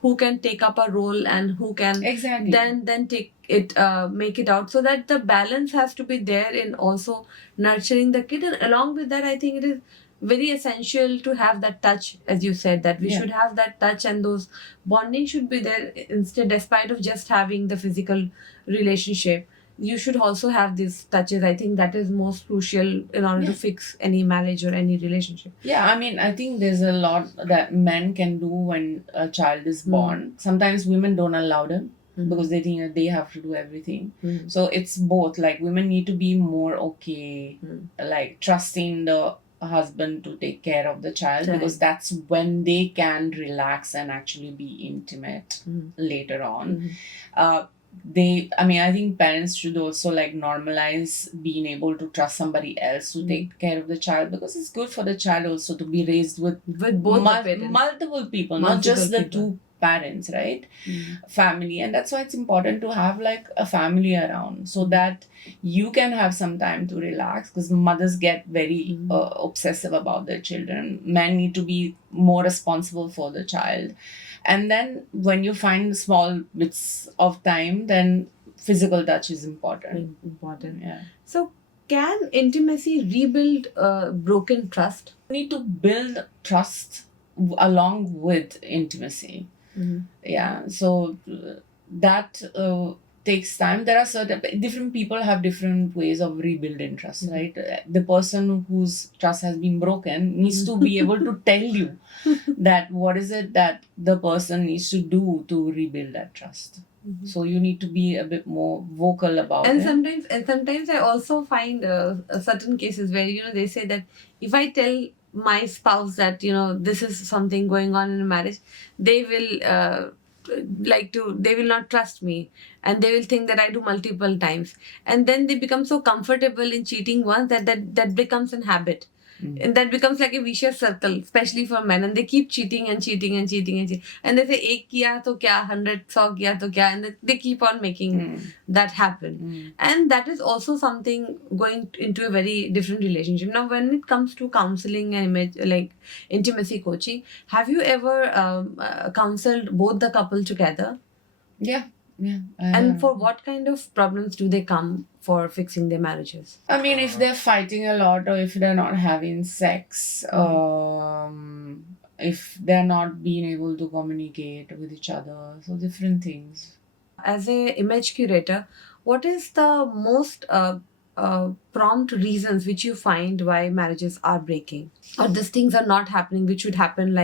who can take up a role and who can Exactly. then take it, make it out, so that the balance has to be there in also nurturing the kid. And along with that, I think it is very essential to have that touch, as you said, that we Yeah. should have that touch, and those bonding should be there instead, despite of just having the physical relationship. You should also have these touches. I think that is most crucial in order to fix any marriage or any relationship. Yeah, I mean, I think there's a lot that men can do when a child is born. Sometimes women don't allow them because they think that they have to do everything. So it's both. Like, women need to be more okay, like trusting the husband to take care of the child, Right. because that's when they can relax and actually be intimate later on. I think parents should also like normalize being able to trust somebody else to take care of the child, because it's good for the child also to be raised with both the parents. multiple people, not Multiple just the people. two parents, right? Family. And that's why it's important to have like a family around, so that you can have some time to relax, because mothers get very obsessive about their children. Men need to be more responsible for the child. And then when you find small bits of time, then physical touch is important. Important. Yeah. So can intimacy rebuild broken trust? You need to build trust along with intimacy. Yeah. So that takes time. There are certain different people have different ways of rebuilding trust, right? The person whose trust has been broken needs to be able to tell you that what is it that the person needs to do to rebuild that trust. So you need to be a bit more vocal about And it. sometimes I also find certain cases where they say that if I tell my spouse that this is something going on in a marriage, they will they will not trust me, and they will think that I do multiple times, and then they become so comfortable in cheating once that becomes an habit. And that becomes like a vicious circle, especially for men, and they keep cheating and cheating and cheating and cheating. And they say, "Ek kiya to kya, 100 saw kiya to kya," and they keep on making that happen. And that is also something going into a very different relationship. Now, when it comes to counseling and intimacy coaching, have you ever counseled both the couple together? Yeah. And for what kind of problems do they come for fixing their marriages? I mean, if they're fighting a lot, or if they're not having sex, if they're not being able to communicate with each other, so different things. As a image curator, what is the most prompt reasons which you find why marriages are breaking, or these things are not happening, which should happen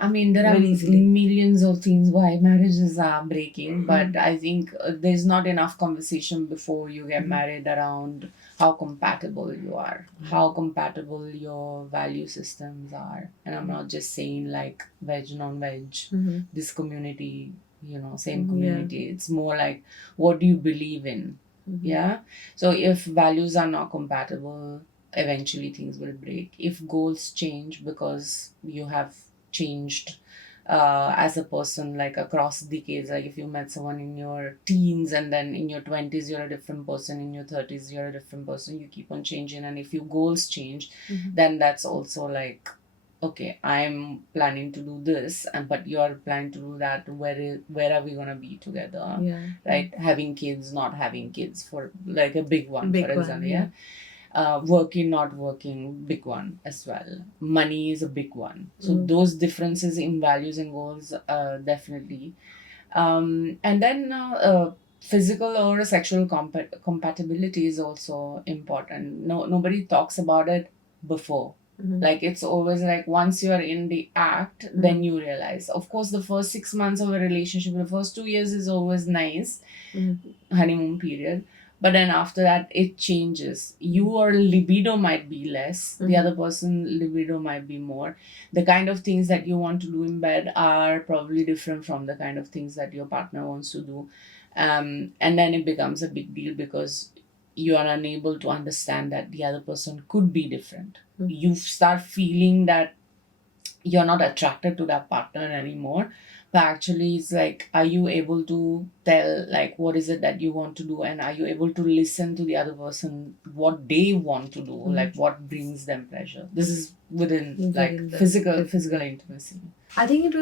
I mean, there are very easily? millions of things why marriages are breaking, but I think there's not enough conversation before you get married around how compatible you are, how compatible your value systems are. And I'm not just saying like veg, non-veg, this community, same community. It's more like, what do you believe in? Yeah. So if values are not compatible, eventually things will break. If goals change because you have changed as a person, like across decades, like if you met someone in your teens and then in your 20s you're a different person, in your 30s you're a different person, you keep on changing, and if your goals change, then that's also like, okay, I'm planning to do this, and but you're planning to do that. Where are we gonna be together? Yeah. Right? Having kids, not having kids, for like a big one, Big for one, example. yeah. Working, not working, big one as well. Money is a big one. So those differences in values and goals, definitely. And then physical or sexual compatibility is also important. Nobody talks about it before. Like it's always like once you're in the act, then you realize. Of course, the first 6 months of a relationship, the first 2 years is always nice, honeymoon period. But then after that, it changes. Your libido might be less. The other person libido might be more. The kind of things that you want to do in bed are probably different from the kind of things that your partner wants to do. And then it becomes a big deal because you are unable to understand that the other person could be different. You start feeling that you're not attracted to that partner anymore, but actually it's like, are you able to tell like what is it that you want to do, and are you able to listen to the other person what they want to do, like what brings them pleasure? This is within like physical intimacy. I think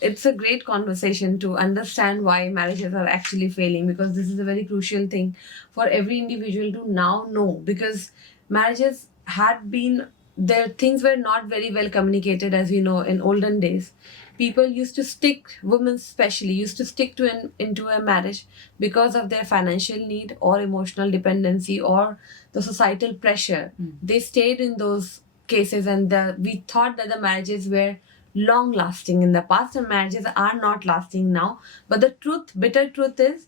it's a great conversation to understand why marriages are actually failing, because this is a very crucial thing for every individual to now know, because marriages had been there, things were not very well communicated, as we know. In olden days, people used to stick, women especially used to stick to into a marriage because of their financial need or emotional dependency or the societal pressure. They stayed in those cases, and we thought that the marriages were long lasting in the past, and marriages are not lasting now. But the bitter truth is,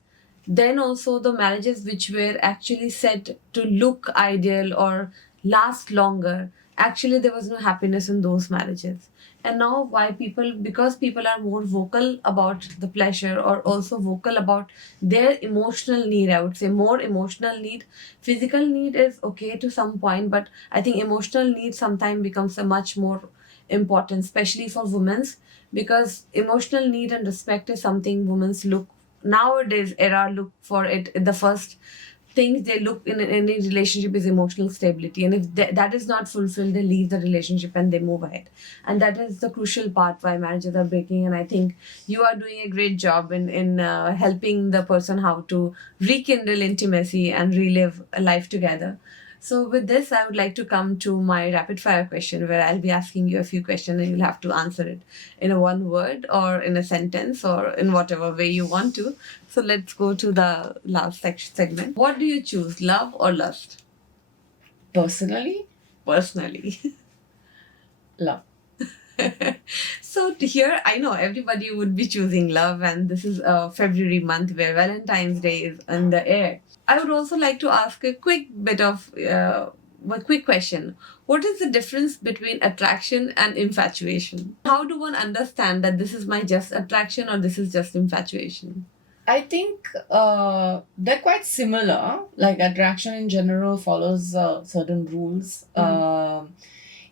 then also the marriages which were actually said to look ideal or last longer, actually there was no happiness in those marriages. And now because people are more vocal about the pleasure, or also vocal about their emotional need, I would say more emotional need. Physical need is okay to some point, but I think emotional need sometimes becomes a much more important, especially for women, because emotional need and respect is something women nowadays look for it. The first things they look in any relationship is emotional stability, and if that is not fulfilled, they leave the relationship and they move ahead. And that is the crucial part why marriages are breaking. And I think you are doing a great job in helping the person how to rekindle intimacy and relive a life together. So with this, I would like to come to my rapid fire question, where I'll be asking you a few questions and you'll have to answer it in a one word or in a sentence or in whatever way you want to. So let's go to the last segment. What do you choose, love or lust? Personally, love. So here, I know everybody would be choosing love, and this is a February month where Valentine's Day is in the air. I would also like to ask a quick question. What is the difference between attraction and infatuation? How do one understand that this is my just attraction or this is just infatuation? I think they're quite similar. Like attraction in general follows certain rules.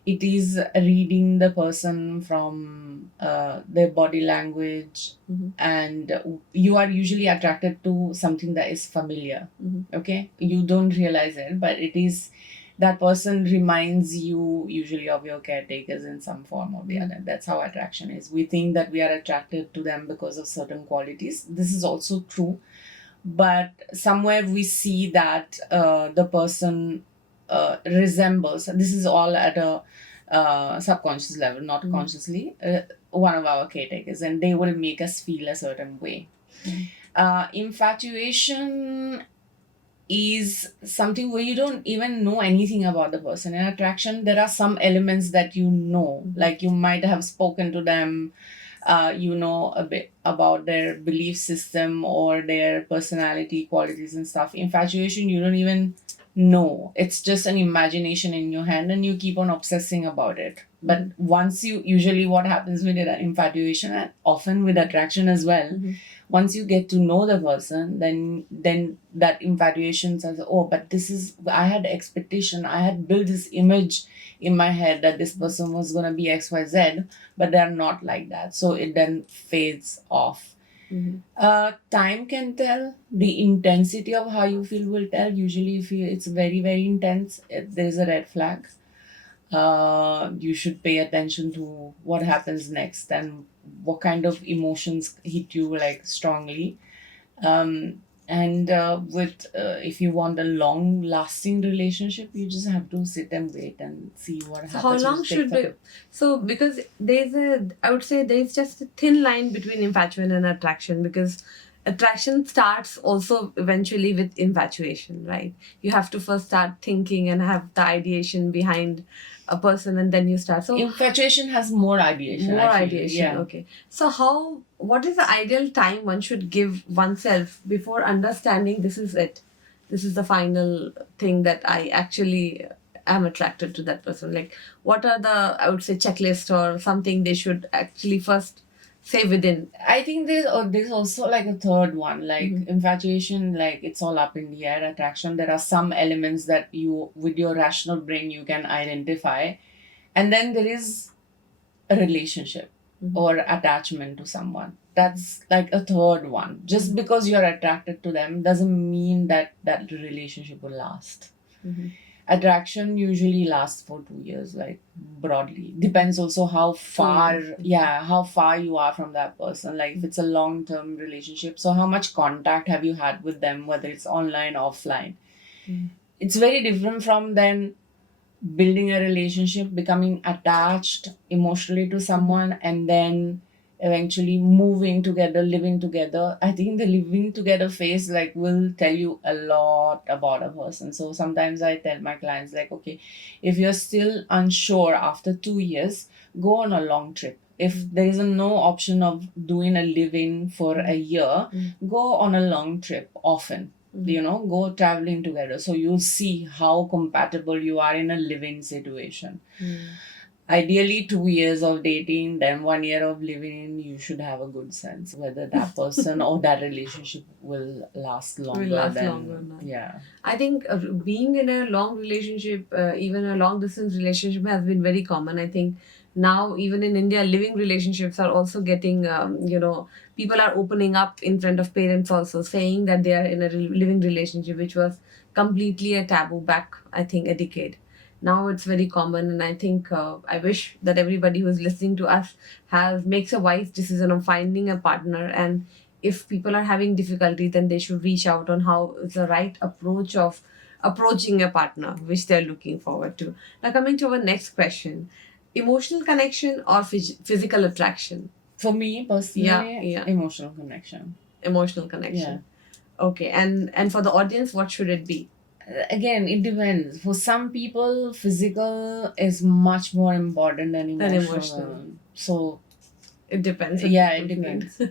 It is reading the person from their body language, and you are usually attracted to something that is familiar. Okay, you don't realize it, but it is, that person reminds you usually of your caretakers in some form or the other. That's how attraction is. We think that we are attracted to them because of certain qualities. This is also true, but somewhere we see that the person resembles. This is all at a subconscious level, not consciously, one of our caretakers, and they will make us feel a certain way. Infatuation is something where you don't even know anything about the person. In attraction, there are some elements that you know, like you might have spoken to them, you know a bit about their belief system or their personality qualities and stuff. Infatuation, you don't even know. It's just an imagination in your hand and you keep on obsessing about it. But once you, usually what happens with infatuation and often with attraction as well, once you get to know the person, then that infatuation says, oh, but this is, I had expectation, I had built this image in my head that this person was going to be XYZ, but they're not like that. So it then fades off. Time can tell. The intensity of how you feel will tell. Usually if it's very, very intense, there's a red flag. You should pay attention to what happens next and what kind of emotions hit you like strongly. And if you want a long lasting relationship, you just have to sit and wait and see what happens. How long should we? So because I would say there's just a thin line between infatuation and attraction, because attraction starts also eventually with infatuation, right? You have to first start thinking and have the ideation behind a person, and then you start. So infatuation has more ideation. More ideation. Yeah. Okay. So what is the ideal time one should give oneself before understanding this is it? This is the final thing that I actually am attracted to that person. Like, what are the, I would say, checklist or something they should actually first say within? I think there's also like a third one, like infatuation, like it's all up in the air. Attraction, there are some elements that you, with your rational brain, you can identify. And then there is a relationship or attachment to someone. That's like a third one. Just because you're attracted to them doesn't mean that that relationship will last. Attraction usually lasts for 2 years, like broadly. Depends also how far you are from that person. Like if it's a long-term relationship, so how much contact have you had with them, whether it's online, offline. It's very different from then building a relationship, becoming attached emotionally to someone, and then eventually moving together, living together. I think the living together phase like will tell you a lot about a person. So sometimes I tell my clients like, okay, if you're still unsure after 2 years, go on a long trip. If there is no option of doing a live-in for a year, go on a long trip often. Go traveling together. So you'll see how compatible you are in a living situation. Ideally 2 years of dating, then 1 year of living, you should have a good sense whether that person or that relationship will last longer. Yeah. I think being in a long relationship, even a long distance relationship, has been very common. I think now even in India, living relationships are also getting, people are opening up in front of parents also, saying that they are in a living relationship, which was completely a taboo back, I think, a decade. Now it's very common, and I think I wish that everybody who's listening to us makes a wise decision of finding a partner. And if people are having difficulty, then they should reach out on how is the right approach of approaching a partner which they're looking forward to. Now, coming to our next question, emotional connection or physical attraction? For me personally, emotional connection. Emotional connection. Yeah. Okay, and for the audience, what should it be? Again, it depends. For some people, physical is much more important than emotional. So it depends. It depends.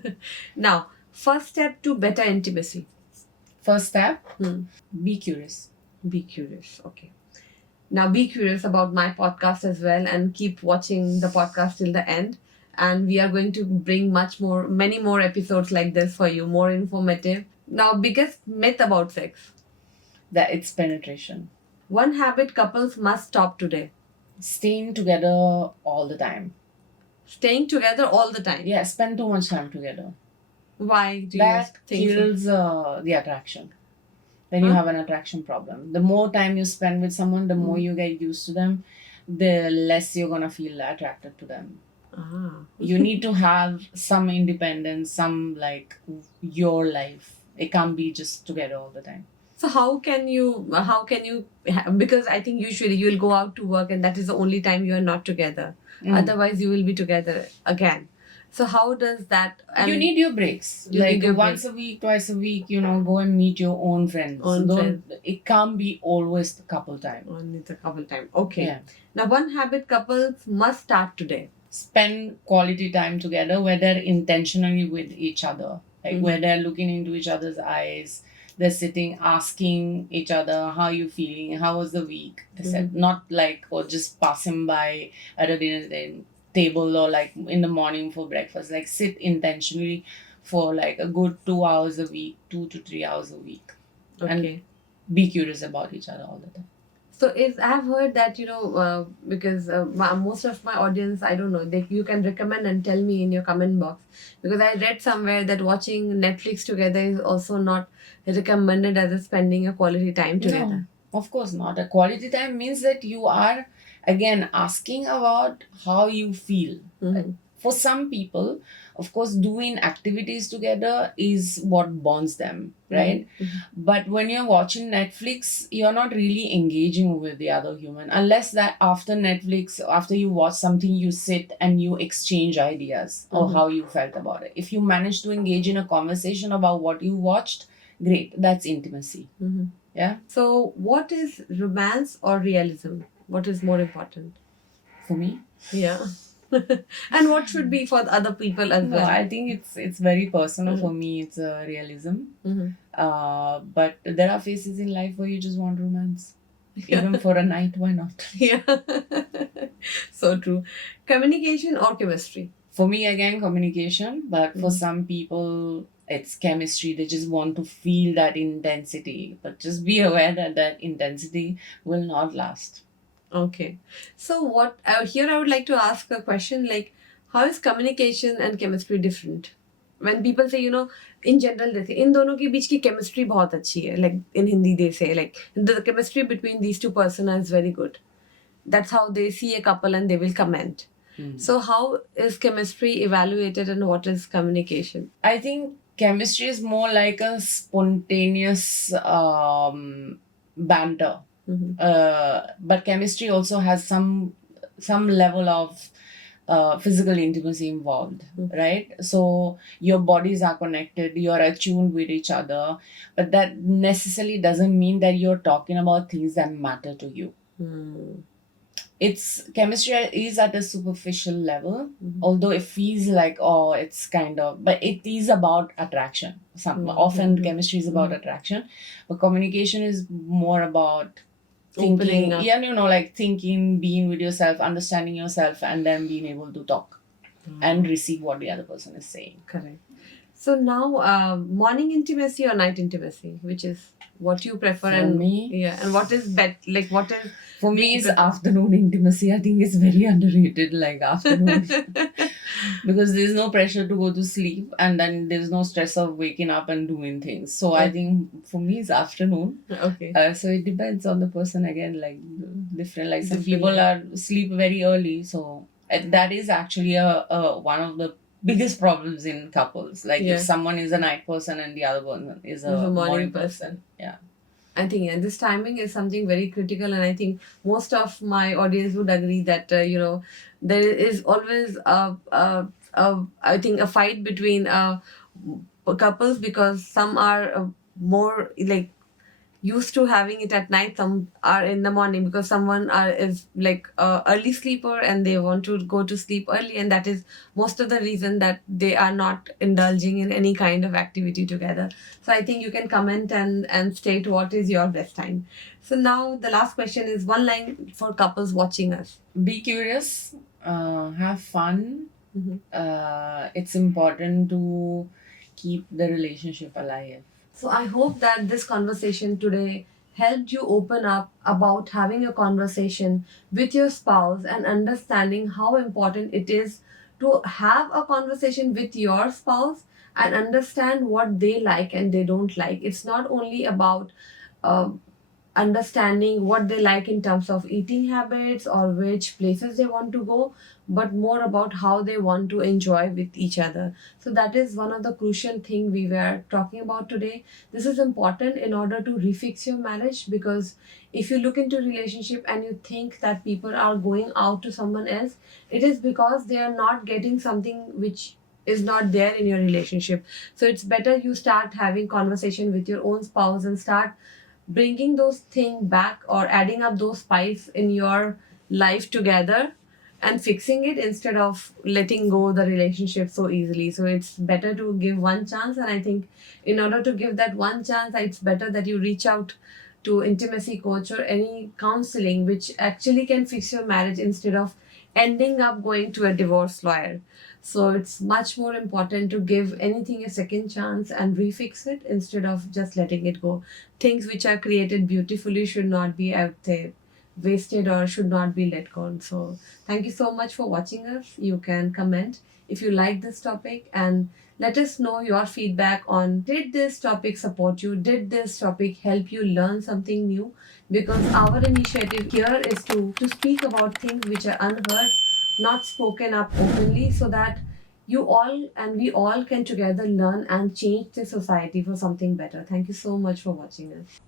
Now, first step to better intimacy. First step, be curious. Be curious. Okay. Now, be curious about my podcast as well, and keep watching the podcast till the end. And we are going to bring many more episodes like this for you, more informative. Now, biggest myth about sex. That it's penetration. One habit couples must stop today. Staying together all the time. Staying together all the time? Yeah, spend too much time together. Why do you think so? That kills the attraction. Then you have an attraction problem. The more time you spend with someone, the more you get used to them, the less you're going to feel attracted to them. You need to have some independence, some like your life. It can't be just together all the time. So how can you, because I think usually you will go out to work and that is the only time you are not together. Otherwise you will be together again. So how does that... you need your breaks. Like once a week, twice a week, go and meet your own friends. It can't be always the couple time. Only the couple time. Okay. Yeah. Now one habit couples must start today. Spend quality time together, whether intentionally with each other. Like where they're looking into each other's eyes, They're sitting asking each other, how you feeling, how was the week, etc. Not like, or just passing by at a dinner table or like in the morning for breakfast. Like sit intentionally for like a good 2 hours a week, 2 to 3 hours a week. Okay. And be curious about each other all the time. So if I've heard that, because most of my audience, I don't know, you can recommend and tell me in your comment box, because I read somewhere that watching Netflix together is also not recommended as a spending a quality time together. No, of course not. A quality time means that you are again asking about how you feel. Mhm. For some people, of course, doing activities together is what bonds them, right? Mhm. But when you're watching Netflix, you're not really engaging with the other human, unless that after Netflix, after you watch something, you sit and you exchange ideas or Mhm. how you felt about it. If you manage to engage in a conversation about what you watched, great, that's intimacy. Mhm. Yeah. So what is romance or realism? What is more important? For me, Yeah. And what should be for the other people as no, well? I think it's very personal. Mhm. For me, it's realism. Mhm. But there are phases in life where you just want romance. Even for a night, why not? Yeah. So true. Communication or chemistry? For me, again, communication. But for Mhm. some people, it's chemistry. They just want to feel that intensity. But just be aware that that intensity will not last. Okay. So what here I would like to ask a question like, how is communication and chemistry different? When people say, in general they say इन दोनों के बीच की chemistry बहुत अच्छी है, like in Hindi they say like the chemistry between these two person is very good. That's how they see a couple and they will comment. So how is chemistry evaluated and what is communication? I think chemistry is more like a spontaneous banter. But chemistry also has some level of physical intimacy involved, right? So your bodies are connected, you're attuned with each other, but that necessarily doesn't mean that you're talking about things that matter to you. It's chemistry is at a superficial level, although it feels like, oh, it's kind of, but it is about attraction. Often chemistry is about attraction, but communication is more about Opening thinking, up. like thinking, being with yourself, understanding yourself, and then being able to talk and receive what the other person is saying. Correct. So now, morning intimacy or night intimacy, which is what you prefer? For and me- yeah, and what is like what is For me, being it's preferred? afternoon intimacy. I think it's very underrated, like afternoon. Because there's no pressure to go to sleep and then there's no stress of waking up and doing things. So I think for me, it's afternoon. Okay. So it depends on the person again, like different. Like some Different, people are sleep very early, so that is actually a one of the biggest problems in couples. Like Yeah. if someone is a night person and the other person is a Is a morning morning person. person. Yeah. I think this timing is something very critical, and I think most of my audience would agree that there is always I think a fight between couples because some are more like used to having it at night, some are in the morning because someone is like early sleeper and they want to go to sleep early, and that is most of the reason that they are not indulging in any kind of activity together. So I think you can comment and state what is your best time. So now the last question is one line for couples watching us. Be curious, have fun. Mhm. It's important to keep the relationship alive. So I hope that this conversation today helped you open up about having a conversation with your spouse and understanding how important it is to have a conversation with your spouse and understand what they like and they don't like. It's not only about uh, understanding what they like in terms of eating habits or which places they want to go, but more about how they want to enjoy with each other. So that is one of the crucial thing we were talking about today. This is important in order to refix your marriage, because if you look into relationship and you think that people are going out to someone else, it is because they are not getting something which is not there in your relationship. So it's better you start having conversation with your own spouse and start bringing those things back or adding up those spice in your life together, and fixing it instead of letting go the relationship so easily. So it's better to give one chance, and I think in order to give that one chance, it's better that you reach out to intimacy coach or any counseling which actually can fix your marriage instead of ending up going to a divorce lawyer. So it's much more important to give anything a second chance and refix it instead of just letting it go. Things which are created beautifully should not be out there wasted or should not be let go. So thank you so much for watching us. You can comment if you like this topic and let us know your feedback on, did this topic support you? Did this topic help you learn something new? Because our initiative here is to speak about things which are unheard, not spoken up openly, so that you all and we all can together learn and change the society for something better. Thank you so much for watching us.